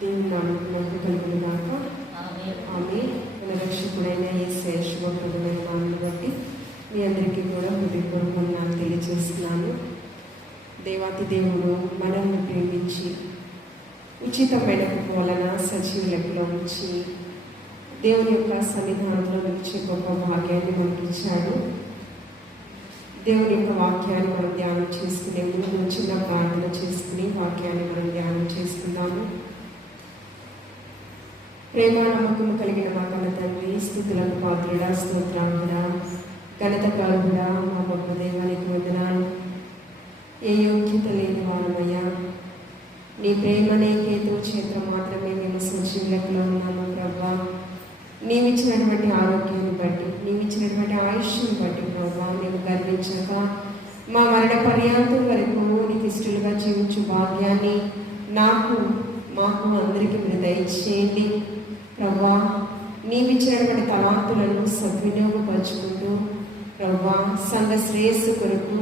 దేవుని నామకు మహిమ కలుగును ఆమె మన రక్షకుడైన ఈ శేషవప్రదమైన నామను బట్టి మీ అందరికీ కూడా హృదయపూర్వకం నాకు తెలియజేస్తున్నాను. దేవాతి దేవుడు మనల్ని ప్రేమించి ఉచితమైన వలన సజీవ లెక్కలో ఉంచి దేవుని యొక్క సన్నిధానంలో నిలిచే గొప్ప భాగ్యాన్ని మనకి ఇచ్చాడు దేవుని యొక్క వాక్యాన్ని మనం ధ్యానం చేసుకునే ముందు చిన్న ప్రార్థన చేసుకుని వాక్యాన్ని మనం ధ్యానం చేసుకుందాము. ప్రేమ నమ్మకం కలిగిన మా కన్న తండ్రి స్థుతులకు పాత్రుడ స్తోత్రాంగుడ ఘనత కలుగుడ మా గొప్ప దైవానికి వందనాలు. ఏ యోగ్యత లేని వాళ్ళమయ్యా నీ ప్రేమనే కేతు క్షేత్రం మాత్రమే మేము సజీవులకులో ఉన్నాము ప్రభా. నీవిచ్చినటువంటి ఆరోగ్యాన్ని బట్టి నీవిచ్చినటువంటి ఆయుష్ని బట్టి ప్రభా మేము గర్వించక మా మరణ పర్యాంతం వరకు నీకు ఇష్టలుగా జీవించు భాగ్యాన్ని నాకు మాకు అందరికీ మీరు దయచేయండి. ప్రభా నీవిచ్చినటువంటి తలాంతులను సద్వినియోగపరుచుకుంటూ ప్రభా సంఘ శ్రేయస్సు కొరకు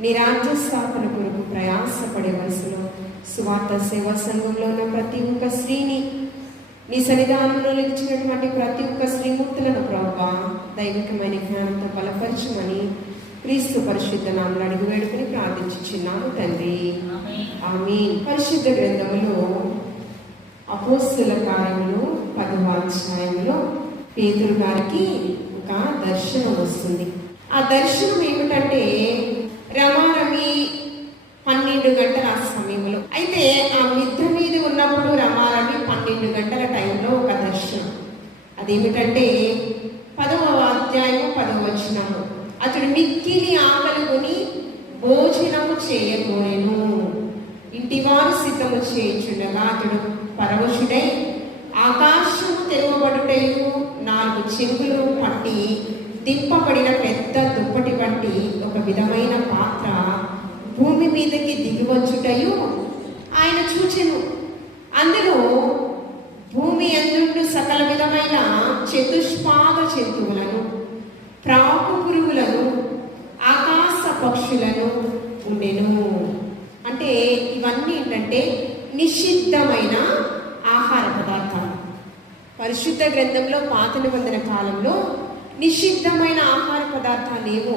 నీ రాజ్య స్థాపన కొరకు ప్రయాసపడే వయసులో సువార్త సేవా సంఘంలో ఉన్న ప్రతి ఒక్క స్త్రీని నీ సన్నిధానంలో నిలిచినటువంటి ప్రతి ఒక్క శ్రీమూర్తులను ప్రభా దైవికమైన జ్ఞానంతో బలపరచమని క్రీస్తు పరిశుద్ధ నామలు అడిగి వేడుకుని ప్రార్థించుచున్నాము తండ్రి. ఆమె పరిశుద్ధ గ్రంథములో అపోస్తుల కార్యములు పదవ అధ్యాయంలో పేతురు గారికి ఒక దర్శనం వస్తుంది. ఆ దర్శనం ఏమిటంటే రమారమి పన్నెండు గంటల ఆ సమయంలో. అయితే ఆ మిద్ర మీద ఉన్నప్పుడు రమారమి పన్నెండు గంటల టైంలో ఒక దర్శనం. అదేమిటంటే పదవ అధ్యాయం పదవ వచనము. అతడు మిక్కిలి ఆకలికొని భోజనము చేయబోయెను ఇంటివారు సిద్ధము చేయించుండగా అతడు పరవశుడై ఆకాశము తెరవబడుటయు నాలుగు చెవులు పట్టి దింపబడిన పెద్ద దుప్పటి వంటి ఒక విధమైన పాత్ర భూమి మీదకి దిగివచ్చుటయు ఆయన చూచెను. అందులో భూమి ఎందుండు సకల విధమైన చతుష్పాద జంతువులను ప్రాకు పురుగులను ఆకాశ పక్షులను ఉండెను. అంటే ఇవన్నీ ఏంటంటే నిషిద్ధమైన ఆహార పదార్థాలు పరిశుద్ధ గ్రంథంలో పాత నిబంధన కాలంలో నిషిద్ధమైన ఆహార పదార్థాలు ఏవో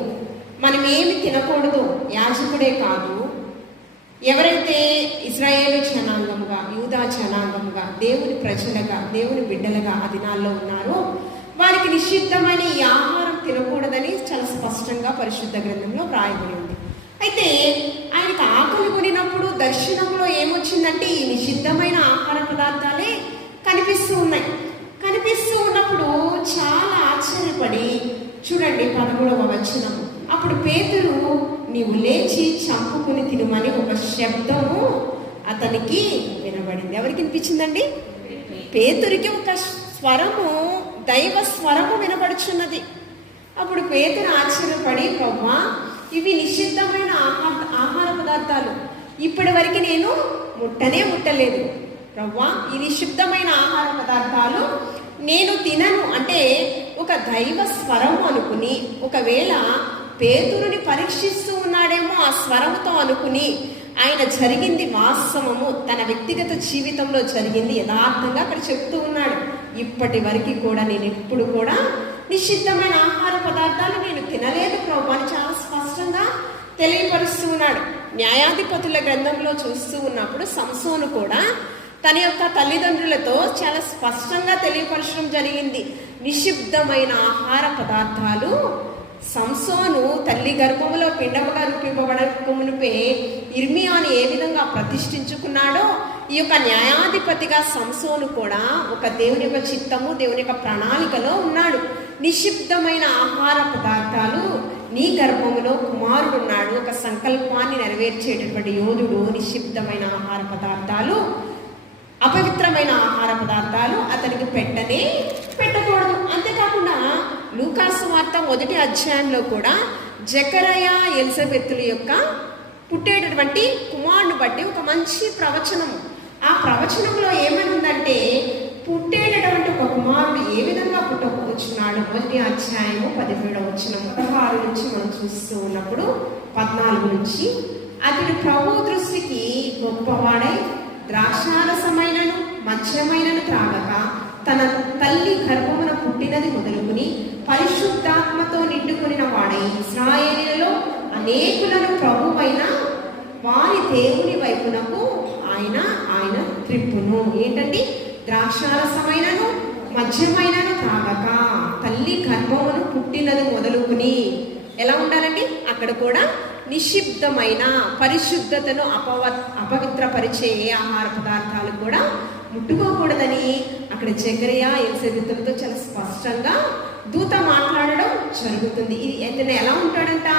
మనం ఏమి తినకూడదు యాజకుడే కాదు. ఎవరైతే ఇజ్రాయేల్ జనాంగముగా యూదా జనాంగముగా దేవుని ప్రజలుగా దేవుని బిడ్డలుగా ఆ దినాల్లో ఉన్నారో వారికి నిషిద్ధమైన ఈ ఆహారం తినకూడదని చాలా స్పష్టంగా పరిశుద్ధ గ్రంథంలో రాయబడి ఉంది. అయితే ఆయనకు ఆకలి కొనినప్పుడు దర్శనంలో ఏమొచ్చిందంటే ఈ నిషిద్ధమైన ఆహార పదార్థాలే కనిపిస్తూ ఉన్నాయి. కనిపిస్తూ ఉన్నప్పుడు చాలా ఆశ్చర్యపడి చూడండి పదమూడవ వచనం. అప్పుడు పేతురు నీవు లేచి చంపుకుని తినమని ఒక శబ్దము అతనికి వినబడింది. ఎవరికి వినిపించిందండి? పేతురికి ఒక స్వరము దైవ స్వరము వినబడుచున్నది. అప్పుడు పేతురు ఆశ్చర్యపడి ప్రభా ఇవి నిషిద్ధమైన ఆహార ఆహార పదార్థాలు. ఇప్పటి వరకు నేను ముట్టనే ముట్టలేదు. ప్రభా ఈ నిషిద్ధమైన ఆహార పదార్థాలు. నేను తినను అంటే ఒక దైవ స్వరం అనుకుని ఒకవేళ పేతురుని పరీక్షిస్తూ ఉన్నాడేమో ఆ స్వరంతో అనుకుని ఆయన జరిగింది వాస్తవము తన వ్యక్తిగత జీవితంలో జరిగింది యథార్థంగా అక్కడ చెప్తూ ఉన్నాడు. ఇప్పటి వరకు కూడా నేను ఎప్పుడు కూడా నిషిద్ధమైన ఆహార పదార్థాలు నేను తినలేదు ప్రభు అని చాలా కూడా తెలియపరుస్తూ ఉన్నాడు. న్యాయాధిపతుల గ్రంథంలో చూస్తూ ఉన్నప్పుడు సంసోను కూడా తన యొక్క తల్లిదండ్రులతో చాలా స్పష్టంగా తెలియపరచడం జరిగింది. నిషిద్ధమైన ఆహార పదార్థాలు సంసోను తల్లి గర్భములో పిండముగా రూపింపబడకమునిపే ఇర్మియాని ఏ విధంగా ప్రతిష్ఠించుకున్నాడో ఈ యొక్క న్యాయాధిపతిగా సంసోను కూడా ఒక దేవుని యొక్క చిత్తము దేవుని యొక్క ప్రణాళికలో ఉన్నాడు. నిశ్శబ్దమైన ఆహార పదార్థాలు నీ గర్భములో కుమారుడున్నాడు. ఒక సంకల్పాన్ని నెరవేర్చేటటువంటి యోధుడు నిశ్శబ్దమైన ఆహార పదార్థాలు అపవిత్రమైన ఆహార పదార్థాలు అతనికి పెట్టనే పెట్టకూడదు. అంతేకాకుండా లూకాసు వార్త మొదటి అధ్యాయంలో కూడా జకరయ ఎలిజబెత్తుల యొక్క పుట్టేటటువంటి కుమారుని బట్టి ఒక మంచి ప్రవచనము. ఆ ప్రవచనంలో ఏమని పుట్టేటటువంటి ఒక కుమారుడు ఏ విధంగా పుట్టకొచ్చున్నాడు మొదటి అధ్యాయము పదిహేడవ వచ్చిన పదహారు నుంచి మనం చూస్తూ ఉన్నప్పుడు పద్నాలుగు నుంచి అతడు ప్రభు దృష్టికి గొప్పవాడై ద్రాక్షారసమైనను మధ్యమైనను త్రాగక తన తల్లి గర్భమున పుట్టినది మొదలుకుని పరిశుద్ధాత్మతో నిండుకునిన వాడై ఇస్రాయేలీలలో అనేకులను ప్రభువైన వారి దేవుని వైపునకు ఆయన ఆయన త్రిప్పును. ఏంటంటే ద్రాక్షారసమైనను మద్యమైనను తాగక. తల్లి గర్భమును పుట్టినది మొదలుకుని ఎలా ఉండాలండి? అక్కడ కూడా నిషిద్ధమైన పరిశుద్ధతను అపవ అపవిత్రపరిచే ఏ ఆహార పదార్థాలు కూడా ముట్టుకోకూడదని అక్కడ జగరియా ఎలిసెబెతులతో చాలా స్పష్టంగా దూత మాట్లాడడం జరుగుతుంది. ఇది అతను ఎలా ఉంటాడంట?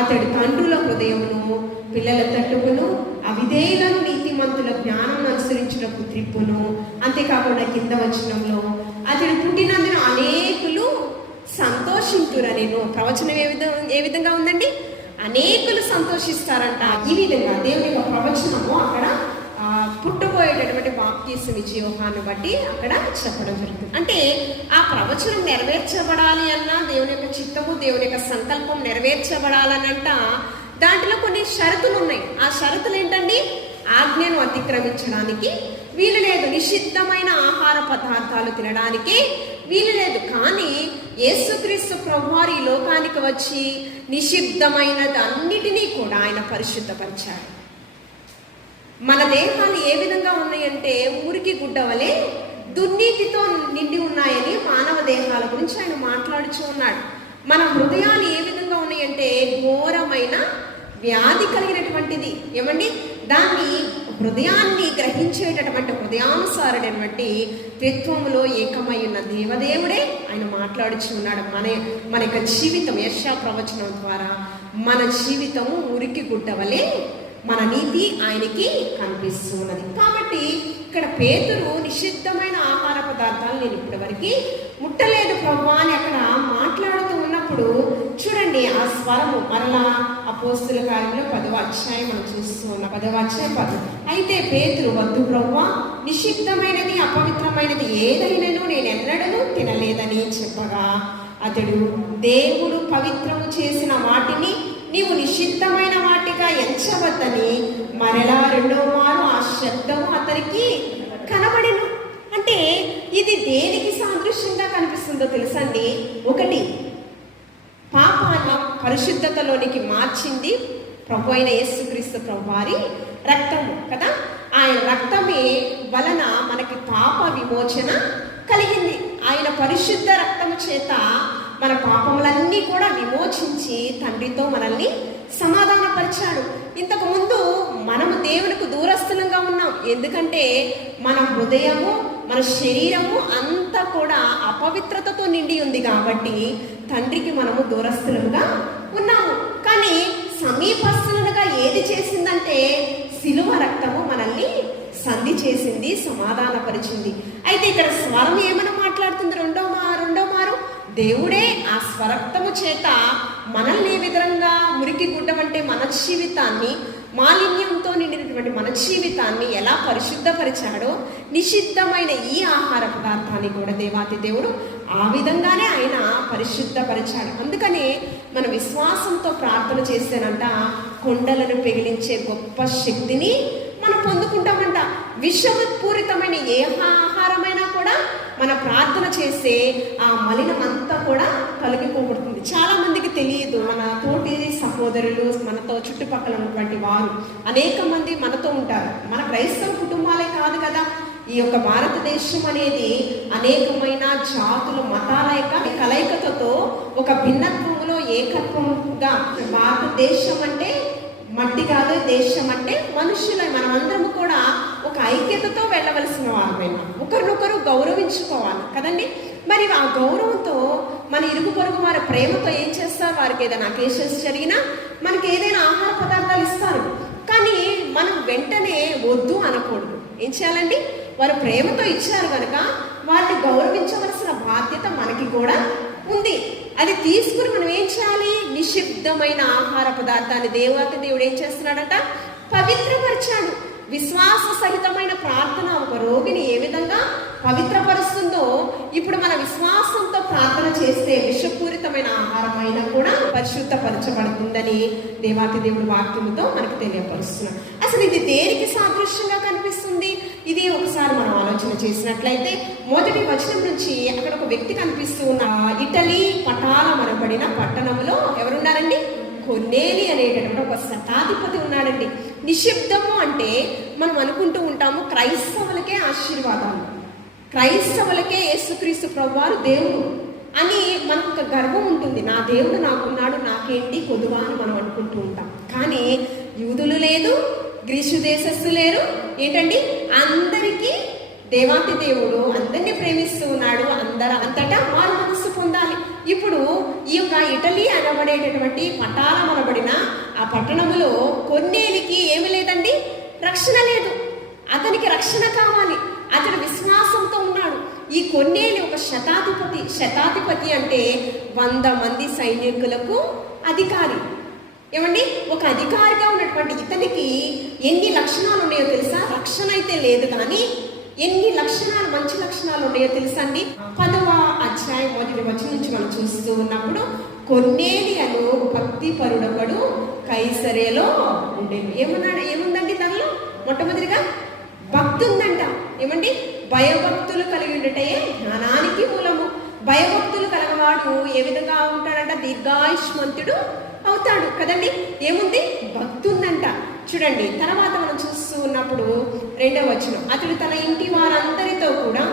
అతడి తండ్రుల హృదయమును పిల్లల తట్టుకును అవిధేయులను నీతిమంతుల జ్ఞానం అనుసరించినకు త్రిప్పును అంతేకాకుండా కింద వచనంలో అతడు పుట్టినందున అనేకులు సంతోషింతురనేను ప్రవచనం ఏ విధంగా ఏ విధంగా ఉందండి? అనేకులు సంతోషిస్తారంట. ఈ విధంగా దేవుని యొక్క ప్రవచనము అక్కడ పుట్టబోయేటటువంటి బాప్తీసం ఇచ్చే యోహాన్ని బట్టి అక్కడ చెప్పడం జరుగుతుంది. అంటే ఆ ప్రవచనం నెరవేర్చబడాలి అన్న దేవుని యొక్క చిత్తము దేవుని యొక్క సంకల్పం నెరవేర్చబడాలనంట దాంట్లో కొన్ని షరతులు ఉన్నాయి. ఆ షరతులు ఏంటండి? ఆజ్ఞను అతిక్రమించడానికి వీలు లేదు నిషిద్ధమైన ఆహార పదార్థాలు తినడానికి వీలు లేదు. కానీ యేసుక్రీస్తు ప్రభువారు ఈ లోకానికి వచ్చి నిషిద్ధమైనది అన్నిటినీ కూడా ఆయన పరిశుద్ధపరిచారు. మన దేహాలు ఏ విధంగా ఉన్నాయంటే ఊరికి గుడ్డ వలె దుర్నీతితో నిండి ఉన్నాయని మానవ దేహాల గురించి ఆయన మాట్లాడుచూ ఉన్నాడు. మన హృదయాలు ఏ విధంగా ఉన్నాయంటే ఘోరమైన వ్యాధి కలిగినటువంటిది. ఏమండి? దాన్ని హృదయాన్ని గ్రహించేటటువంటి హృదయానుసారుడైనటువంటి త్రిత్వములో ఏకమై ఉన్న దేవదేవుడే ఆయన మాట్లాడుచు ఉన్నాడు. మన మన యొక్క జీవితం యర్షా ప్రవచనం ద్వారా మన జీవితం ఉరికి గుడ్డవలి మన నీతి ఆయనకి కనిపిస్తున్నది. కాబట్టి ఇక్కడ పేతురు నిషిద్ధమైన ఆహార పదార్థాలు నేను ఇప్పటివరకు ముట్టలేదు ప్రభు అని అక్కడ మాట్లాడుతూ అప్పుడు చూడండి ఆ స్వరము మరలా అపోస్తుల కార్యంలో పదవ అధ్యాయం మనం చూస్తూ ఉన్నాం. పదవ అధ్యాయం పదవి అయితే పేతులు వద్దు బ్రహ్మ నిషిద్ధమైనది అపవిత్రమైనది ఏదైనాను నేను ఎన్నడను తినలేదని చెప్పగా అతడు దేవుడు పవిత్రము చేసిన వాటిని నీవు నిషిద్ధమైన వాటిగా ఎంచవద్దని మరలా రెండో మారు ఆ శబ్దము అతనికి కనబడను. అంటే ఇది దేనికి సాదృశ్యంగా కనిపిస్తుందో తెలుసండి ఒకటి పాపాన్ని పరిశుద్ధతలోనికి మార్చింది ప్రభు అయిన యేసుక్రీస్తు ప్రభు వారి రక్తము కదా? ఆయన రక్తమే వలన మనకి పాప విమోచన కలిగింది. ఆయన పరిశుద్ధ రక్తము చేత మన పాపములన్నీ కూడా విమోచించి తండ్రితో మనల్ని సమాధానపరిచాడు. ఇంతకు ముందు మనము దేవునికి దూరస్థులంగా ఉన్నాం. ఎందుకంటే మన హృదయము మన శరీరము అంతా కూడా అపవిత్రతతో నిండి ఉంది కాబట్టి తండ్రికి మనము దూరస్థులంగా ఉన్నాము. కానీ సమీపస్థులుగా ఏది చేసిందంటే సిలువ రక్తము మనల్ని సంధి చేసింది సమాధానపరిచింది. అయితే ఇక్కడ స్వరం ఏమైనా మాట్లాడుతుంది రెండో మా దేవుడే ఆ స్వరక్తము చేత మనల్ని ఏ విధంగా మురికి గుడ్డమంటే మన జీవితాన్ని మాలిన్యంతో నిండినటువంటి మన జీవితాన్ని ఎలా పరిశుద్ధపరిచాడో నిషిద్ధమైన ఈ ఆహార పదార్థాన్ని కూడా దేవాతి దేవుడు ఆ విధంగానే ఆయన పరిశుద్ధపరిచాడు. అందుకనే మన విశ్వాసంతో ప్రార్థన చేశానంట కొండలను పెగిలించే గొప్ప శక్తిని మనం పొందుకుంటామంట. విషమత్పూరితమైన ఏ ఆహారమైనా కూడా మన ప్రార్థన చేస్తే ఆ మలినం అంతా కూడా తొలగిపోబడుతుంది. చాలా మందికి తెలియదు మన తోటి సహోదరులు మనతో చుట్టుపక్కల ఉన్నటువంటి వారు అనేక మంది మనతో ఉంటారు. మన క్రైస్తవ కుటుంబాలే కాదు కదా. ఈ యొక్క భారతదేశం అనేది అనేకమైన జాతుల మతాల యొక్క కలయికతో ఒక భిన్నత్వంలో ఏకత్వంగా భారతదేశం అంటే మట్టి కాదు దేశం అంటే మనుషులే. మనమందరము కూడా ఒక ఐక్యతతో వెళ్ళవలసిన వారమైనా ఒకరినొకరు గౌరవించుకోవాలి. కదండి? మరి ఆ గౌరవంతో మన ఇరుగు పొరుగు వారి ప్రేమతో ఏం చేస్తారు? వారికి ఏదైనా అకేషన్స్ జరిగినా మనకి ఏదైనా ఆహార పదార్థాలు ఇస్తారు. కానీ మనం వెంటనే వద్దు అనకూడదు. ఏం చేయాలండి? వారు ప్రేమతో ఇచ్చారు కనుక వారిని గౌరవించవలసిన బాధ్యత మనకి కూడా ఉంది. అది తీసుకుని మనం ఏం చేయాలి? నిషిద్ధమైన ఆహార పదార్థాన్ని దేవత దేవుడు ఏం చేస్తున్నాడట? పవిత్రపరిచాడు. విశ్వాస సహితమైన ప్రార్థన ఒక రోగిని ఏ విధంగా పవిత్రపరుస్తుందో ఇప్పుడు మన విశ్వాసంతో ప్రార్థన చేస్తే విషపూరితమైన ఆహారం అయినా కూడా పరిశుద్ధపరచబడుతుందని దేవాతి దేవుడి వాక్యంతో మనకు తెలియపరుస్తున్నాడు. అసలు ఇది దేనికి సాదృశ్యంగా కనిపిస్తుంది? ఇది ఒకసారి మనం ఆలోచన చేసినట్లయితే మొదటి వచనం నుంచి అక్కడ ఒక వ్యక్తి కనిపిస్తూ ఉన్న ఇటలీ పటాల మనబడిన పట్టణంలో ఎవరున్నారండి? కొన్నేలి అనేటటువంటి ఒక శతాధిపతి ఉన్నాడండి. నిశ్శబ్దము అంటే మనం అనుకుంటూ ఉంటాము క్రైస్తవులకే ఆశీర్వాదాలు క్రైస్తవులకే యేసుక్రీస్తు ప్రభువారు దేవుడు అని మనకు ఒక గర్వం ఉంటుంది. నా దేవుడు నాకున్నాడు నాకేంటి కొదువా అని మనం అనుకుంటూ ఉంటాం. కానీ యూదులు లేదు గ్రీసు దేశస్థు లేరు. ఏంటండి? అందరికీ దేవాతి దేవుడు అందరినీ ప్రేమిస్తూ ఉన్నాడు. అందరూ అంతటా వారు మనస్సు పొందాలి. ఇప్పుడు ఈ యొక్క ఇటలీ అనబడేటటువంటి పటాలం అనబడిన ఆ పట్టణములో కొన్నేలికి ఏమి లేదండి? రక్షణ లేదు. అతనికి రక్షణ కావాలి. అతడు విశ్వాసంతో ఉన్నాడు. ఈ కొన్నేలి ఒక శతాధిపతి శతాధిపతి అంటే వంద మంది సైనికులకు అధికారి. ఏమండి? ఒక అధికారిగా ఉన్నటువంటి ఇతనికి ఎన్ని లక్షణాలు ఉన్నాయో తెలుసా? రక్షణ అయితే లేదు కానీ ఎన్ని లక్షణాలు మంచి లక్షణాలు ఉన్నాయో తెలుసా అండి? పదవ అధ్యాయం మొదటి వచ్చి నుంచి మనం చూస్తూ ఉన్నప్పుడు కొన్నేది అను భక్తి పరుడొకడు కైసరేలో ఉండేది ఏమన్నాడు? ఏముందండి దానిలో? మొట్టమొదటిగా భక్తి ఉందంట ఏమండి? భయభక్తులు కలిగి ఉండటయే జ్ఞానానికి మూలము. భయభక్తులు కలగవాడు ఏ విధంగా ఉంటాడంట? దీర్ఘాయుష్మంతుడు అవుతాడు. కదండి? ఏముంది? భక్తి ఉందంట చూడండి తర్వాత మనం చూస్తూ ఉన్నప్పుడు రెండవ వచనం. అతడు తన ఇంటి వారందరితో కూడా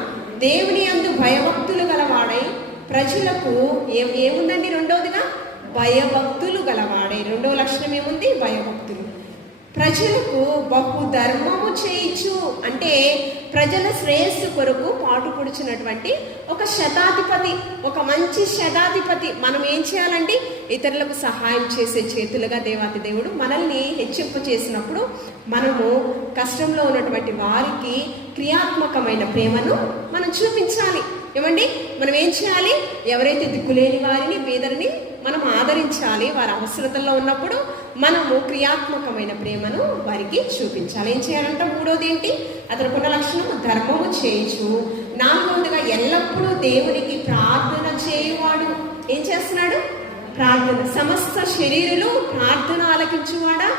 దేవుని అందు భయభక్తులు గలవాడై ప్రజలకు ఏం ఏముందండి రెండవదిగా భయభక్తులు గలవాడై. రెండవ లక్షణం ఏముంది? భయభక్తులు. ప్రజలకు బహు ధర్మము చేయించు. అంటే ప్రజల శ్రేయస్సు కొరకు పాటుపడుచున్నటువంటి ఒక శతాధిపతి ఒక మంచి శతాధిపతి మనం ఏం చేయాలండి? ఇతరులకు సహాయం చేసే చేతులుగా దేవాతి దేవుడు మనల్ని హెచ్చింపు చేసినప్పుడు మనము కష్టంలో ఉన్నటువంటి వారికి క్రియాత్మకమైన ప్రేమను మనం చూపించాలి. ఏమండి? మనం ఏం చేయాలి? ఎవరైతే దిక్కులేని వారిని పేదరిని మనం ఆదరించాలి వారి అవసరతల్లో ఉన్నప్పుడు మనము క్రియాత్మకమైన ప్రేమను వారికి చూపించాలి. ఏం చేయాలంటే మూడోది ఏంటి అతనుకున్న లక్షణము ధర్మము చేయించు. నాలుగవదిగా ఎల్లప్పుడూ దేవునికి ప్రార్థన చేయువాడు. ఏం చేస్తున్నాడు? ప్రార్థన. సమస్త శరీరులు ప్రార్థన ఆలకించువాడా?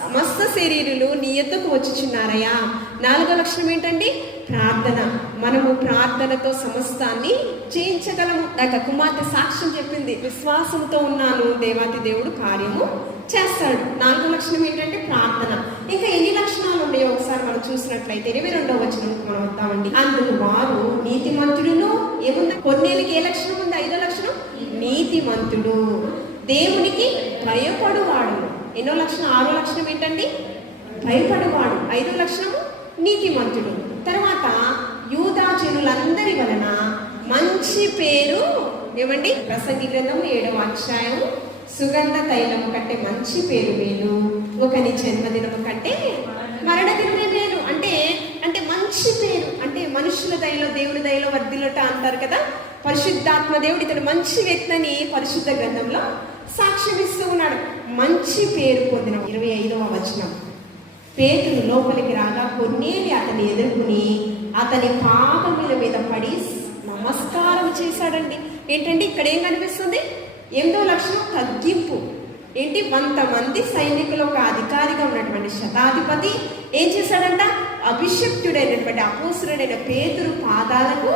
సమస్త శరీరులు నీ ఎద్దుకు వచ్చుచున్నారయ్యా నాలుగో లక్షణం ఏంటండి? ప్రార్థన. మనము ప్రార్థనతో సమస్తాన్ని చేయించగలము లేక కుమార్తె సాక్ష్యం చెప్పింది. విశ్వాసంతో ఉన్నాను. దేవాతి దేవుడు కార్యము చేస్తాడు. నాలుగో లక్షణం ఏంటంటే ప్రార్థన. ఇంకా ఎన్ని లక్షణాలు ఉన్నాయో ఒకసారి మనం చూసినట్లయితే ఇరవై రెండవ వచనం మనం వద్దామండి. అందుకు వారు నీతిమంతుడును ఏముంది కొన్నేళ్ళకి ఏ లక్షణం ఉంది? లక్షణం నీతిమంతుడు. దేవునికి భయపడువాడు. ఎన్నో లక్షణం? ఆరో లక్షణం ఏంటండి? భయపడువాడు. ఐదో లక్షణము? నీతిమంతుడు. తర్వాత యూదాజనులందరి వలన మంచి పేరు ఏమండి? ప్రసంగి గ్రంథము ఏడవ అధ్యాయము సుగంధ తైలము కంటే మంచి పేరు వేలు ఒకని జన్మదినము కంటే మరణ దినమే మేలు అంటే అంటే మంచి పేరు అంటే మనుషుల దయలో దేవుని దయలో వర్ధిల్లట అంటారు కదా? పరిశుద్ధాత్మ దేవుడు ఇతడు మంచి వ్యక్తి అని పరిశుద్ధ గ్రంథంలో సాక్ష్యం ఇస్తూ ఉన్నాడు. మంచి పేరు పొందిన ఇరవై ఐదవ వచనం. పేతులు లోపలికి రాగా కొన్నేది అతన్ని ఎదుర్కొని అతని పాదముల మీద పడి నమస్కారం చేశాడండి. ఏంటండి? ఇక్కడ ఏం కనిపిస్తుంది? ఎనిమిదో లక్షణం తగ్గింపు. ఏంటి? కొంతమంది సైనికులు ఒక అధికారిగా ఉన్నటువంటి శతాధిపతి ఏం చేశాడంట? అభిషక్తుడైనటువంటి అపోసురుడైన పేతురు పాదాలకు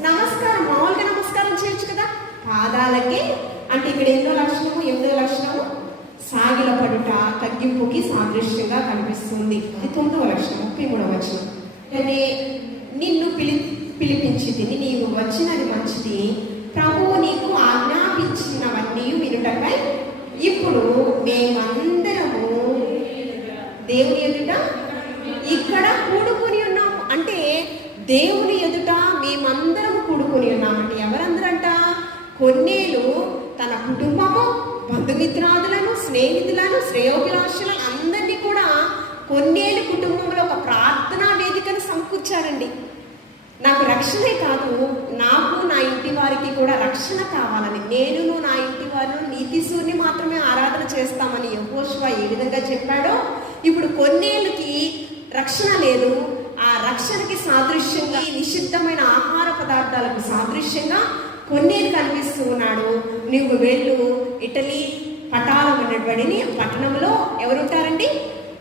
నమస్కారం మామూలుగా నమస్కారం చేయొచ్చు కదా? పాదాలకే అంటే ఇక్కడ ఎన్నో లక్షణము ఎనిమిదో లక్షణము? సాగిల పడుట తగ్గింపుకి సాదృశ్యంగా కనిపిస్తుంది. ఇది తొమ్మిదవ లక్షణం ముప్పై మూడవ వచనం. అంటే నిన్ను పిలి పిలిపించింది నీవు వచ్చినది మంచిది. ప్రభువు నీకు ఆజ్ఞాపించినవన్నీ వినుటకై ఇప్పుడు మేమందరము దేవుని ఎదుట ఇక్కడ కూడుకుని ఉన్నాము. అంటే దేవుని ఎదుట మేమందరం కూడుకుని ఉన్నామంటే ఎవరందరంట? కొన్నేళ్ళు తన కుటుంబము బంధుమిత్రాదులను స్నేహితులను శ్రేయోభిలాషులను అందరినీ కూడా కొన్నేళ్ళు కుటుంబంలో ఒక ప్రార్థనా వేదికను సమకూర్చారండి. నాకు రక్షణే కాదు నాకు నా ఇంటి వారికి కూడా రక్షణ కావాలని నేను నా ఇంటి వారు నీతిసూర్ని మాత్రమే ఆరాధన చేస్తామని యహోష్వా ఏ విధంగా చెప్పాడో ఇప్పుడు కొన్నేళ్ళకి రక్షణ లేదు. ఆ రక్షణకి సాదృశ్యంగా ఈ నిషిద్ధమైన ఆహార పదార్థాలకు సాదృశ్యంగా కొన్నేళ్ళు కనిపిస్తూ ఉన్నాడు. నువ్వు వెళ్ళు. ఇటలీ పటాలం అనేటువంటిని పట్టణంలో ఎవరుంటారండి?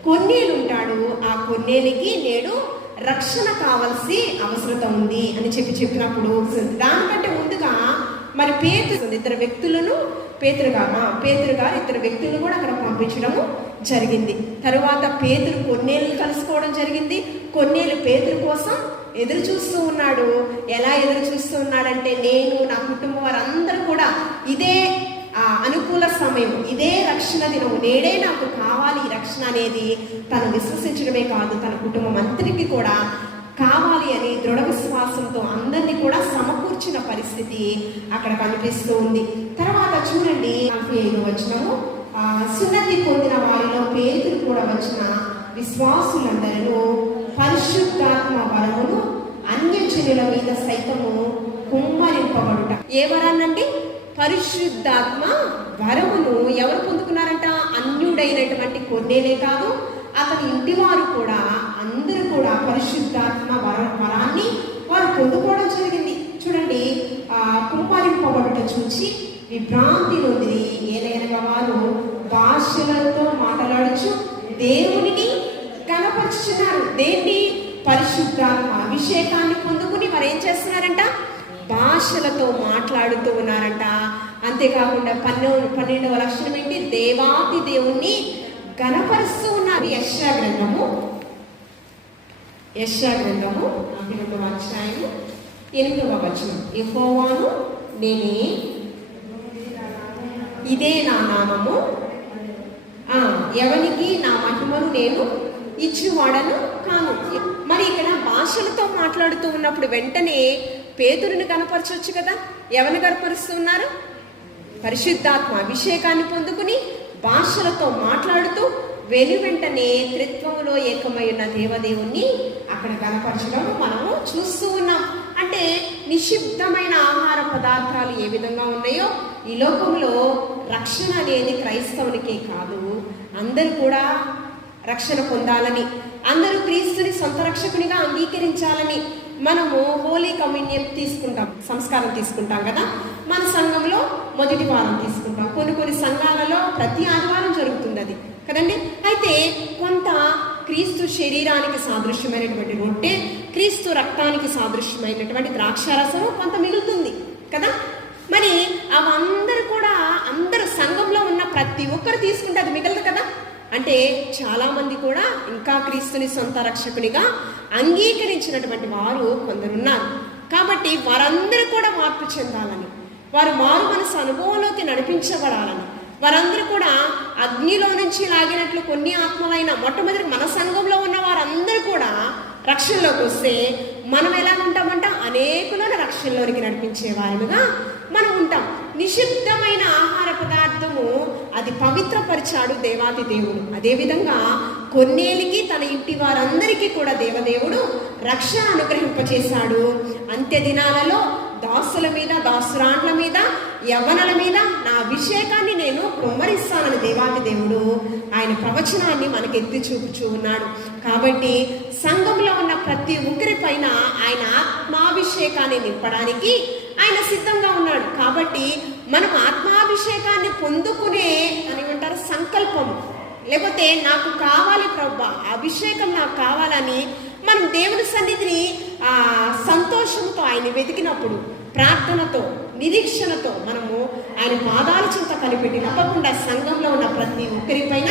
కొన్నేళ్ళు ఉంటాడు. ఆ కొన్నేలికి నేడు రక్షణ కావాల్సి అవసరత ఉంది అని చెప్పి చెప్పినప్పుడు దానికంటే ముందుగా మరి పేతురు ఇద్దరు వ్యక్తులను పేతురుగా గారు పేతురు గారు ఇద్దరు వ్యక్తులను కూడా అక్కడ పంపించడము జరిగింది. తరువాత పేతురు కొన్నేళ్ళు కలుసుకోవడం జరిగింది. కొన్నేళ్ళు పేతురు కోసం ఎదురు చూస్తూ ఉన్నాడు. ఎలా ఎదురు చూస్తూ ఉన్నాడంటే నేను నా కుటుంబం వారందరూ కూడా ఇదే అనుకూల సమయం ఇదే రక్షణ దినం నేడే నాకు కావాలి ఈ రక్షణ అనేది తను విశ్వసించడమే కాదు. తన కుటుంబం అంతరికి కూడా కావాలి అని దృఢ విశ్వాసంతో అందరినీ కూడా సమకూర్చిన పరిస్థితి అక్కడ కనిపిస్తూ ఉంది. తర్వాత చూడండి నలభై ఐదు వచ్చినము సున్నతి పొందిన వారిలో పేరు కూడా వచ్చిన విశ్వాసులందరూ పరిశుద్ధాత్మ వరమును అన్యజనుల మీద సైతము కుమ్మరింపబడుట. ఏ వరాన్నండి? పరిశుద్ధాత్మ వరమును ఎవరు పొందుకున్నారంట? అన్యుడైనటువంటి కొన్నేలే కాదు అతని ఇంటి వారు కూడా అందరూ కూడా పరిశుద్ధాత్మ వర వరాన్ని వారు పొందుకోవడం జరిగింది. చూడండి కుమ్మరింపబడుట చూసి విభ్రాంతి నొంది ఏదైనా వారు భాషలతో మాట్లాడచ్చు దేవునిని కనపరుచున్నారు దేన్ని? పరిశుద్ధాత్మ అభిషేకాన్ని పొందుకుని మరి ఏం చేస్తున్నారంట? భాషలతో మాట్లాడుతూ ఉన్నారంట. అంతేకాకుండా పన్నెండు పన్నెండవ లక్షణం ఏంటి? దేవాది దేవుణ్ణి గణపరుస్తూ ఉన్నారు. యశ గ్రంథము. యశ గ్రంథము పన్నెండవ అధ్యాయము ఎనిమిదవ వచనం. యెహోవాను నేనే ఇదే నా నామము. ఎవరికి ఎవనికి నా మహిమను నేను ఇచ్చివాడను కాను. మరి ఇక్కడ భాషలతో మాట్లాడుతూ ఉన్నప్పుడు వెంటనే పేతురుని కనపరచవచ్చు కదా? ఎవరిని కనపరుస్తున్నారు పరిశుద్ధాత్మ అభిషేకాన్ని పొందుకుని భాషలతో మాట్లాడుతూ వెను వెంటనే త్రిత్వములో ఏకమై ఉన్న దేవదేవుణ్ణి అక్కడ కనపరచడం మనము చూస్తూ ఉన్నాం. అంటే నిషిద్ధమైన ఆహార పదార్థాలు ఏ విధంగా ఉన్నాయో ఈ లోకంలో రక్షణ అనేది క్రైస్తవునికే కాదు. అందరూ కూడా రక్షణ పొందాలని అందరూ క్రీస్తుని సొంత రక్షకునిగా అంగీకరించాలని మనము హోలీ కమ్యూనియం తీసుకుంటాం సంస్కారం తీసుకుంటాం కదా. మన సంఘంలో మొదటి వారం తీసుకుంటాం. కొన్ని కొన్ని సంఘాలలో ప్రతి ఆదివారం జరుగుతుంది అది. కదండి? అయితే కొంత క్రీస్తు శరీరానికి సాదృశ్యమైనటువంటి రొట్టె క్రీస్తు రక్తానికి సాదృశ్యమైనటువంటి ద్రాక్షారసము కొంత మిగులుతుంది కదా? మరి అవందరూ కూడా అందరూ సంఘంలో ఉన్న ప్రతి ఒక్కరు తీసుకుంటే అది మిగలదు కదా? అంటే చాలామంది కూడా ఇంకా క్రీస్తుని సొంత రక్షకునిగా అంగీకరించినటువంటి వారు కొందరున్నారు. కాబట్టి వారందరూ కూడా మార్పు చెందాలని వారు మారు మనసు అనుభవంలోకి నడిపించబడాలని వారందరూ కూడా అగ్నిలో నుంచి లాగినట్లు కొన్ని ఆత్మలైన మొట్టమొదటి మన సంఘంలో ఉన్న వారందరూ కూడా రక్షణలోకి వస్తే మనం ఎలా ఉంటామంట? అనేకులను రక్షణలోనికి నడిపించేవారుగా మనం ఉంటాం. నిషిద్ధమైన ఆహార పదార్థము అది పవిత్రపరిచాడు దేవాది దేవుడు. అదేవిధంగా కొన్నేలికి తన ఇంటి వారందరికీ కూడా దేవదేవుడు రక్షణ అనుగ్రహింపచేశాడు. అంత్య దినాలలో దాసుల మీద దాసురాండ్ల మీద యవ్వనుల మీద నా అభిషేకాన్ని నేను కుమ్మరిస్తానని దేవాది దేవుడు ఆయన ప్రవచనాన్ని మనకి ఎత్తి చూపుచూ ఉన్నాడు. కాబట్టి సంఘంలో ఉన్న ప్రతి ఒక్కరి పైన ఆయన ఆత్మాభిషేకాన్ని నింపడానికి ఆయన సిద్ధంగా ఉన్నాడు. కాబట్టి మనం ఆత్మాభిషేకాన్ని పొందుకునే అని అంటారు సంకల్పము లేకపోతే నాకు కావాలి ప్రభా అభిషేకం నాకు కావాలని మనం దేవుని సన్నిధిని సంతోషంతో ఆయన వెతికినప్పుడు ప్రార్థనతో నిరీక్షణతో మనము ఆయన పాదాల చింత కనిపెట్టి తప్పకుండా సంఘంలో ఉన్న ప్రతి ఒక్కరిపైన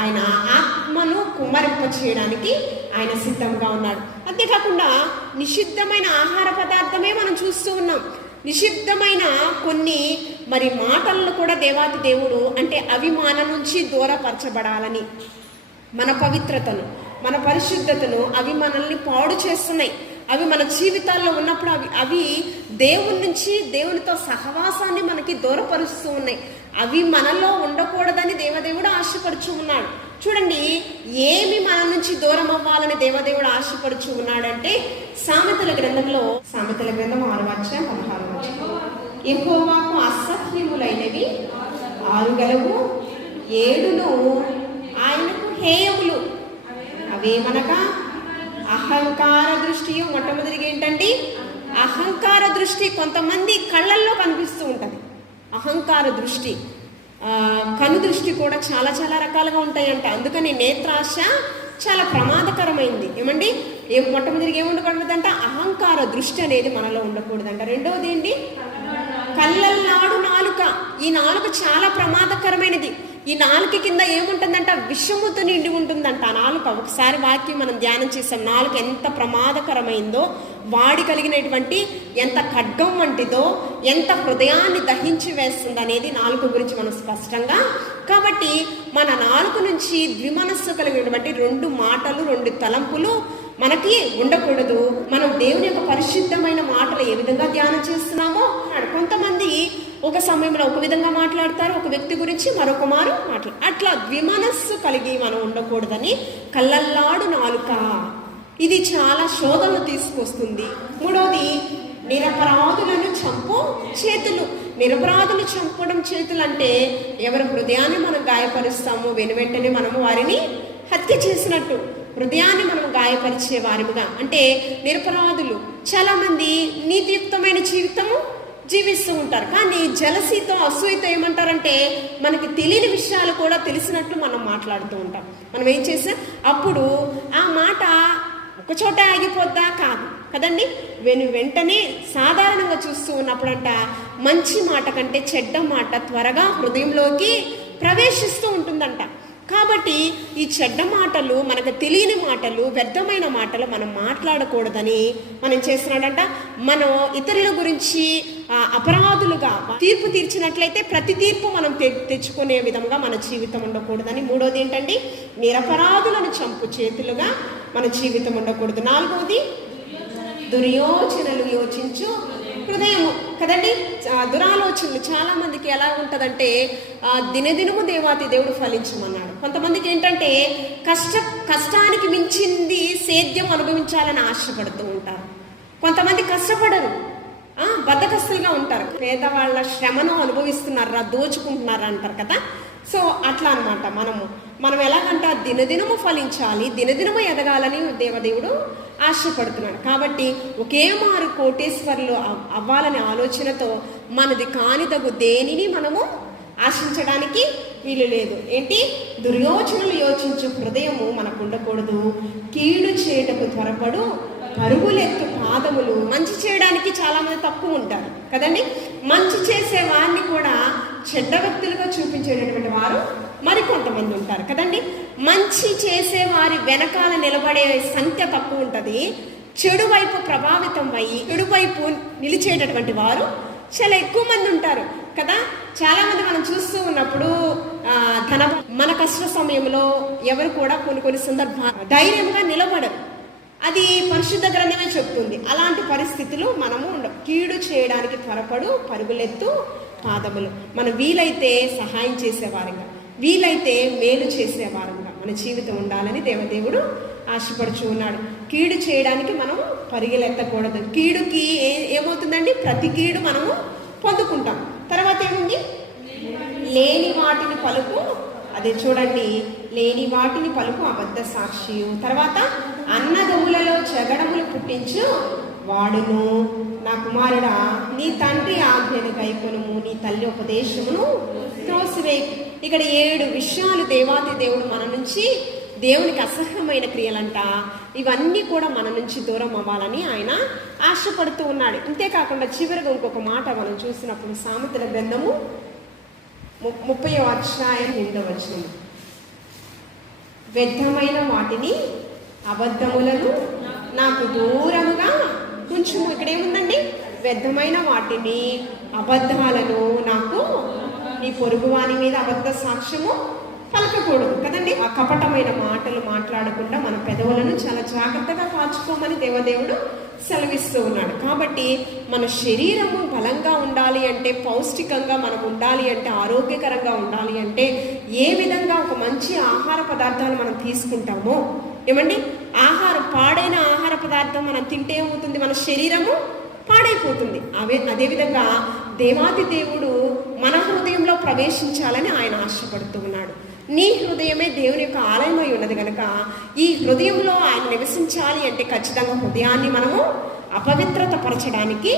ఆయన ఆత్మను కుమ్మరింప చేయడానికి ఆయన సిద్ధంగా ఉన్నాడు. అంతేకాకుండా నిషిద్ధమైన ఆహార పదార్థమే మనం చూస్తూ ఉన్నాం. నిషిద్ధమైన కొన్ని మరి మాటలను కూడా దేవాతి దేవుడు అంటే అభిమానం నుంచి దూరపరచబడాలని. మన పవిత్రతను మన పరిశుద్ధతను అవి మనల్ని పాడు చేస్తున్నాయి. అవి మన జీవితాల్లో ఉన్నప్పుడు అవి అవి దేవుని నుంచి దేవునితో సహవాసాన్ని మనకి దూరపరుస్తూ ఉన్నాయి. అవి మనలో ఉండకూడదని దేవదేవుడు ఆశపడుచు ఉన్నాడు. చూడండి ఏమి మన నుంచి దూరం అవ్వాలని దేవదేవుడు ఆశపడుచు ఉన్నాడంటే సామెతల గ్రంథంలో సామెతల గ్రంథం ఆరు వచ్చ పదహారు వచ్చ ఎక్కువకు అసహ్యములైనవి ఆరు గలవు ఏడును ఆయనకు హేయములు. అవేమనగా? అహంకార దృష్టి మొట్టమొదటిగా ఏంటండి అహంకార దృష్టి కొంతమంది కళ్ళల్లో కనిపిస్తూ ఉంటుంది. అహంకార దృష్టి. కను దృష్టి కూడా చాలా చాలా రకాలుగా ఉంటాయంట. అందుకని నేత్రాశ చాలా ప్రమాదకరమైంది. ఏమండి? ఏ మొట్టమొదటిగా ఏమి అహంకార దృష్టి అనేది మనలో ఉండకూడదంట. రెండవది ఏంటి? కళ్ళల్లాడు నాలుక. ఈ నాలుక చాలా ప్రమాదకరమైనది. ఈ నాలుక కింద ఏముంటుందంట విషముతో నిండి ఉంటుందంట. ఆ నాలుక. ఒకసారి వాక్యం మనం ధ్యానం చేసాం. నాలుక ఎంత ప్రమాదకరమైందో వాడి కలిగినటువంటి ఎంత ఖడ్గం వంటిదో ఎంత హృదయాన్ని దహించి వేస్తుంది అనేది నాలుక గురించి మనం స్పష్టంగా. కాబట్టి మన నాలుక నుంచి ద్విమనస్సు కలిగినటువంటి రెండు మాటలు రెండు తలంపులు మనకి ఉండకూడదు. మనం దేవుని యొక్క పరిశుద్ధమైన మాటలు ఏ విధంగా ధ్యానం చేస్తున్నామో కొంతమంది ఒక సమయంలో ఒక విధంగా మాట్లాడతారు ఒక వ్యక్తి గురించి మరొక మారు మాట్లా. అట్లా ద్విమనస్సు కలిగి మనం ఉండకూడదని కళ్ళల్లాడు నాలుక. ఇది చాలా శోధనలు తీసుకొస్తుంది. మూడవది నిరపరాధులను చంపు చేతులు. నిరపరాధులు చంపడం చేతులు అంటే ఎవరి హృదయాన్ని మనం గాయపరుస్తామో వెను వెంటనే మనము వారిని హత్య చేసినట్టు. హృదయాన్ని మనం గాయపరిచే వారముగా అంటే నిరపరాధులు చాలామంది నీతియుక్తమైన జీవితము జీవిస్తూ ఉంటారు. కానీ జలసీతో అసూయతో ఏమంటారంటే మనకి తెలియని విషయాలు కూడా తెలిసినట్లు మనం మాట్లాడుతూ ఉంటాం. మనం ఏం చేసాం? అప్పుడు ఆ మాట ఒక చోట ఆగిపోద్దా? కాదు. కదండి? వెను వెంటనే సాధారణంగా చూస్తూ ఉన్నప్పుడంట మంచి మాట కంటే చెడ్డ మాట త్వరగా హృదయంలోకి ప్రవేశిస్తూ ఉంటుందంట. కాబట్టి ఈ చెడ్డ మాటలు మనకు తెలియని మాటలు వ్యర్థమైన మాటలు మనం మాట్లాడకూడదని మనం చేస్తున్నాడంట. మనం ఇతరుల గురించి అపరాధులుగా తీర్పు తీర్చినట్లయితే ప్రతి తీర్పు మనం తె- తెచ్చుకునే విధంగా మన జీవితం ఉండకూడదని. మూడోది ఏంటండి? నిరపరాధులను చంపు చేతులుగా మన జీవితం ఉండకూడదు. నాలుగోది దుర్యోచనలు యోచించు హృదయము. కదండి? దురాలోచనలు చాలా మందికి ఎలా ఉంటదంటే దినదినము దేవాతి దేవుడు ఫలించమన్నాడు. కొంతమందికి ఏంటంటే కష్ట కష్టానికి మించింది సేద్యం అనుభవించాలని ఆశపడుతూ ఉంటారు. కొంతమంది కష్టపడరు. బద్దకస్తులుగా ఉంటారు. పేదవాళ్ళ శ్రమను అనుభవిస్తున్నారా దోచుకుంటున్నారా అంటారు కదా? సో అట్లా అన్నమాట మనము. మనం ఎలాగంటే ఆ దినదినము ఫలించాలి దినదినము ఎదగాలని దేవదేవుడు ఆశపడుతున్నాడు. కాబట్టి ఒకే మారు కోటేశ్వర్లు అవ్- అవ్వాలనే ఆలోచనతో మనది కానిదగు దేనిని మనము ఆశించడానికి వీలు లేదు. ఏంటి? దుర్యోచనలు యోచించు హృదయము మనకు ఉండకూడదు కీడు చేయటకు త్వరపడు పరుగులెత్తు పాదములు మంచి చేయడానికి చాలా మంది తక్కువ ఉంటారు. కదండి? మంచి చేసే వారిని కూడా చెడ్డ వ్యక్తులుగా చూపించేటటువంటి వారు మరికొంతమంది ఉంటారు కదండి? మంచి చేసే వారి వెనకాల నిలబడే సంఖ్య తక్కువ ఉంటుంది. చెడు వైపు ప్రభావితం అయ్యి చెడు వైపు నిలిచేటటువంటి వారు చాలా ఎక్కువ మంది ఉంటారు కదా? చాలామంది మనం చూస్తూ ఉన్నప్పుడు ధన మన కష్ట సమయంలో ఎవరు కూడా కొన్ని కొన్ని సందర్భాలు ధైర్యంగా నిలబడరు. అది పరిశుద్ధ గ్రంథమే చెప్తుంది. అలాంటి పరిస్థితులు మనము ఉండ- కీడు చేయడానికి త్వరపడు పరుగులెత్తు పాదములు. మనం వీలైతే సహాయం చేసేవారిగా వీలైతే మేలు చేసేవారుగా మన జీవితం ఉండాలని దేవదేవుడు ఆశపడుచు ఉన్నాడు. కీడు చేయడానికి మనం పరిగెలెత్తకూడదు కీడుకి ఏ ఏమవుతుందండి? ప్రతి కీడు మనము పొందుకుంటాం. తర్వాత ఏముంది? లేని వాటిని పలుకు అదే చూడండి లేని వాటిని పలుకు అబద్ధ సాక్షియు. తర్వాత అన్నదమ్ములలో జగడములు పుట్టించు వాడును. నా కుమారుడా నీ తండ్రి ఆజ్ఞను కైకొనుము నీ తల్లి ఉపదేశమును త్రోసివేయి. ఇక్కడ ఏడు విషయాలు దేవాతి దేవుడు మన నుంచి దేవునికి అసహ్యమైన క్రియలంట. ఇవన్నీ కూడా మన నుంచి దూరం అవ్వాలని ఆయన ఆశపడుతూ ఉన్నాడు. అంతేకాకుండా చివరిగా ఇంకొక మాట మనం చూసినప్పుడు సామెతల గ్రంథము ము- ముప్పై అధ్యాయం రెండవ వచనం. వ్యర్థమైన వాటిని అబద్ధములను నాకు దూరముగా కొంచెం ఇక్కడ ఏముందండి వ్యర్థమైన వాటిని అబద్ధాలను నాకు నీ పొరుగు వాని మీద అబద్ధ సాక్ష్యము పలకకూడదు కదండి? ఆ కపటమైన మాటలు మాట్లాడకుండా మన పెదవులను చాలా జాగ్రత్తగా కాచుకోమని దేవదేవుడు సెలవిస్తూ ఉన్నాడు. కాబట్టి మన శరీరము బలంగా ఉండాలి అంటే పౌష్టికంగా మనం ఉండాలి అంటే ఆరోగ్యకరంగా ఉండాలి అంటే ఏ విధంగా ఒక మంచి ఆహార పదార్థాలు మనం తీసుకుంటామో ఏమండి? ఆహారం పాడైన ఆహార పదార్థం మనం తింటే ఏమవుతుంది? మన శరీరము పాడైపోతుంది. అవే అదేవిధంగా దేవాది దేవుడు మన హృదయంలో ప్రవేశించాలని ఆయన ఆశపడుతూ ఉన్నాడు. నీ హృదయమే దేవుని యొక్క ఆలయమై ఉన్నది కనుక ఈ హృదయంలో ఆయన నివసించాలి అంటే ఖచ్చితంగా హృదయాన్ని మనము అపవిత్రత పరచడానికి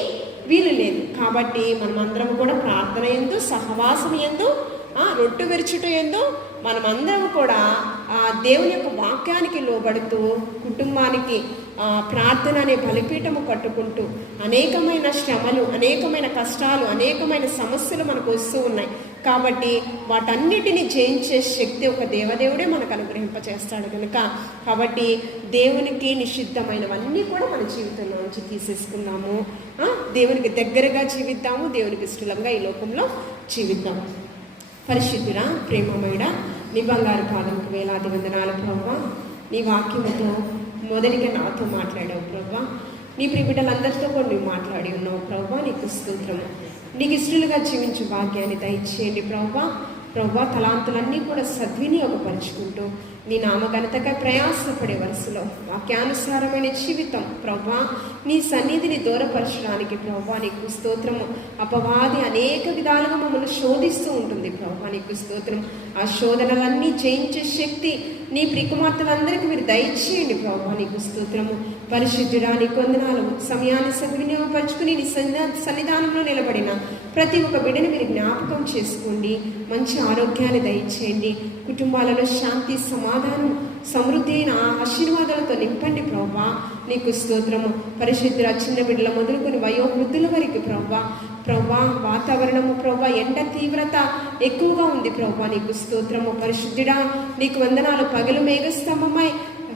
వీలు లేదు. కాబట్టి మనమందరం కూడా ప్రార్థన ఎందు సహవాసం ఎందు రొట్టు విరుచుట ఏందో మనమందరం కూడా ఆ, దేవుని యొక్క వాక్యానికి లోబడుతూ కుటుంబానికి ప్రార్థన అనే బలిపీఠము కట్టుకుంటూ అనేకమైన శ్రమలు అనేకమైన కష్టాలు అనేకమైన సమస్యలు మనకు వస్తూ ఉన్నాయి. కాబట్టి వాటన్నిటిని జయించే శక్తి ఒక దేవదేవుడే మనకు అనుగ్రహింపచేస్తాడు కనుక కాబట్టి దేవునికి నిషిద్ధమైనవన్నీ కూడా మన జీవితంలో నుంచి తీసేసుకుందాము. దేవునికి దగ్గరగా జీవిద్దాము దేవునికి ఇష్టంగా ఈ లోకంలో జీవిద్దాము. పరిశుద్ధుర ప్రేమమయుడ నీ బంగారు పాదంకు వేలాది వందనాలు ప్రభా నీ వాక్యముతో మొదటిగా నాతో మాట్లాడావు ప్రభా నీ ప్రిబిడ్డలందరితో కూడా నువ్వు మాట్లాడి ఉన్నావు ప్రభా నీకు స్తోత్రము. నీకు ఇష్టలుగా జీవించే భాగ్యాన్ని దయచేయండి ప్రభా ప్రభా తలాంతులన్నీ కూడా సద్వినియోగపరుచుకుంటూ నీ నామఘనతగా ప్రయాసపడే వరుసలో వాక్యానుసారమైన జీవితం. ప్రభా నీ సన్నిధిని దూరపరచడానికి ప్రభా నీకు స్తోత్రము. అపవాది అనేక విధాలుగా మమ్మల్ని శోధిస్తూ ఉంటుంది ప్రభా నీకు స్తోత్రం ఆ శోధనలన్నీ జయించే శక్తి నీ ప్రికుమార్తెలందరికీ మీరు దయచేయండి ప్రభా నీకు స్తోత్రము. పరిశుద్ధుడా నీ కొందనాలు సమయాన్ని సద్వినియోగపరచుకుని నీ సన్నిధా- సన్నిధానంలో నిలబడిన ప్రతి ఒక్క బిడ్డని మీరు జ్ఞాపకం చేసుకోండి. మంచి ఆరోగ్యాన్ని దయచేయండి. కుటుంబాలలో శాంతి సమాధానం సమృద్ధి అయిన ఆ ఆశీర్వాదాలతో నింపండి ప్రభా. నీకు స్తోత్రము. పరిశుద్ధుల చిన్న బిడ్డల మొదలుకొని వయోవృద్ధుల వరకు ప్రభా. ప్రభా వాతావరణము ప్రభా ఎండ తీవ్రత ఎక్కువగా ఉంది ప్రభా. నీకు స్తోత్రము. పరిశుద్ధుడా నీకు వందనాలు. పగలు మేఘస్తంభమై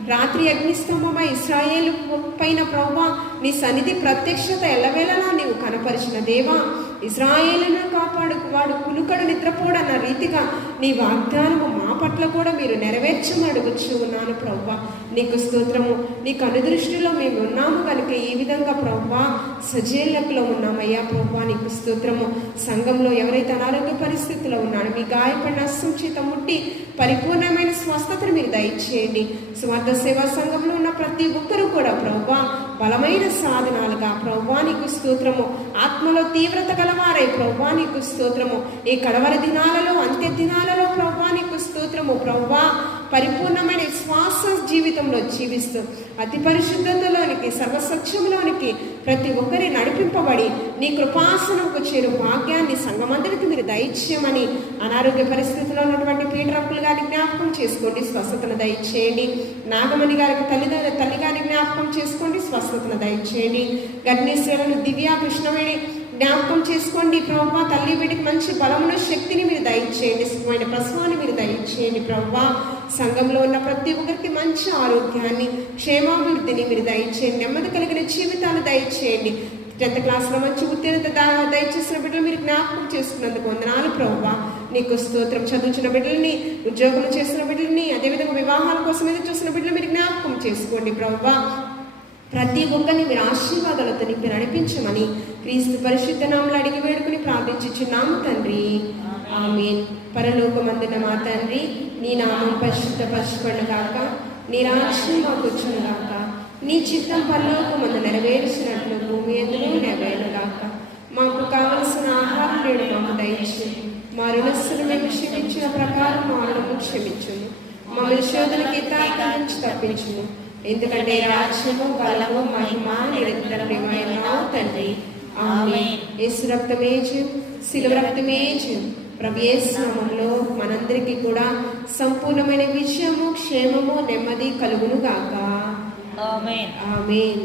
రాత్రి అగ్నిస్తంభమై ఇస్రాయేలు పైన ప్రభా నీ సన్నిధి ప్రత్యక్షత ఎలవేళలా నీవు కనపరిచిన దేవా ఇస్రాయేలును కాపాడు వాడు కులుకడు నిద్రపోడన్న రీతిగా నీ వాగ్దానము మా పట్ల కూడా మీరు నెరవేర్చమని అడుగుచ్చు ఉన్నాను ప్రవ్వా. నీకు స్తోత్రము. నీ అనుదృష్టిలో మేము ఉన్నాము కనుక ఈ విధంగా ప్రవ్వా సజీలకులో ఉన్నామయ్యా ప్రవ్వా. నీకు స్తోత్రము. సంఘంలో ఎవరైతే అనారోగ్య పరిస్థితిలో ఉన్నారో మీ గాయపడిన అస్సం చేత ముట్టి పరిపూర్ణమైన స్వస్థతను మీరు దయచేయండి. స్వార్థ సేవా సంఘంలో ఉన్న ప్రతి ఒక్కరూ కూడా ప్రవ్వా బలమైన సాధనాలుగా ప్రవ్వా నీకు స్తోత్రము. ఆత్మలో తీవ్రత గలవారై ప్రవ్వా నీకు స్తోత్రము. ఈ కడవరి దినాలలో అంత్య దినాలలో ప్రవ్వా నీకు స్తోత్రము. ప్రవ్వా పరిపూర్ణమైన శ్వాస జీవితంలో జీవిస్తూ అతి పరిశుద్ధతలోనికి సర్వసత్యంలోనికి ప్రతి ఒక్కరి నడిపింపబడి నీ కృపాసనంకు చేరు భాగ్యాన్ని సంఘమందరికి మీరు దయచేయమని అనారోగ్య పరిస్థితిలో ఉన్నటువంటి పీటరప్పులు గారిని జ్ఞాపకం చేసుకోండి స్వస్థతను దయచేయండి. నాగమణి గారికి తల్లిదండ్రుల తల్లి గారిని జ్ఞాపకం చేసుకోండి స్వస్థతను దయచేయండి. గర్ణేశ్వరులు దివ్య కృష్ణవేణి జ్ఞాపకం చేసుకోండి. ప్రభా తల్లి బిడ్డకి మంచి బలమున శక్తిని మీరు దయచేయండి. సుఖమైన ప్రసవాన్ని మీరు దయచేయండి ప్రభా సంఘంలో ఉన్న ప్రతి ఒక్కరికి మంచి ఆరోగ్యాన్ని క్షేమాభివృద్ధిని మీరు దయచేయండి. నెమ్మది కలిగిన జీవితాలు దయచేయండి. టెన్త్ క్లాస్లో మంచి ఉత్తీర్ణత దయచేసిన బిడ్డలు మీరు జ్ఞాపకం చేసుకున్నందుకు వందనాలు ప్రభావ నీకు స్తోత్రం చదువుతున్న బిడ్డల్ని ఉద్యోగం చేస్తున్న బిడ్డల్ని అదేవిధంగా వివాహాల కోసం ఎదురు చూసిన బిడ్డలు మీరు జ్ఞాపకం చేసుకోండి ప్రభావ ప్రతి ఒక్కరిని మీరు ఆశీర్వాదాలతో నింపి నడిపించమని క్రీస్తు పరిశుద్ధ నామలు అడిగి వేడుకుని ప్రార్థించుచున్నాము తండ్రి. ఆమె పరలోకమందున మా తండ్రి నీ నామం పరిశుద్ధ పరచుకొనగాక నీ రాజ్యం మాకు వచ్చునుగాక నీ చిత్తం పరలోకమందు నెరవేర్చినట్లు భూమి ఎందులో నెరవేరుగాక మాకు కావలసిన ఆహారం నేడు మాకు దయచు మా రుణస్సును మేము క్షమించిన ప్రకారం మా రుణము క్షమించుము. మమ్మల్ని శోధనకి తాకి తప్పించుము. ఎందుకంటే రాజ్యము బలము మహిమ నిరంతరమైన తండ్రి. ఆమె యేసు రక్తమేజు శిలువ రక్తమేజు ప్రభేశ్నామంలో మనందరికీ కూడా సంపూర్ణమైన విజయము క్షేమము నెమ్మది కలుగును గాక Amen. ఆమెన్.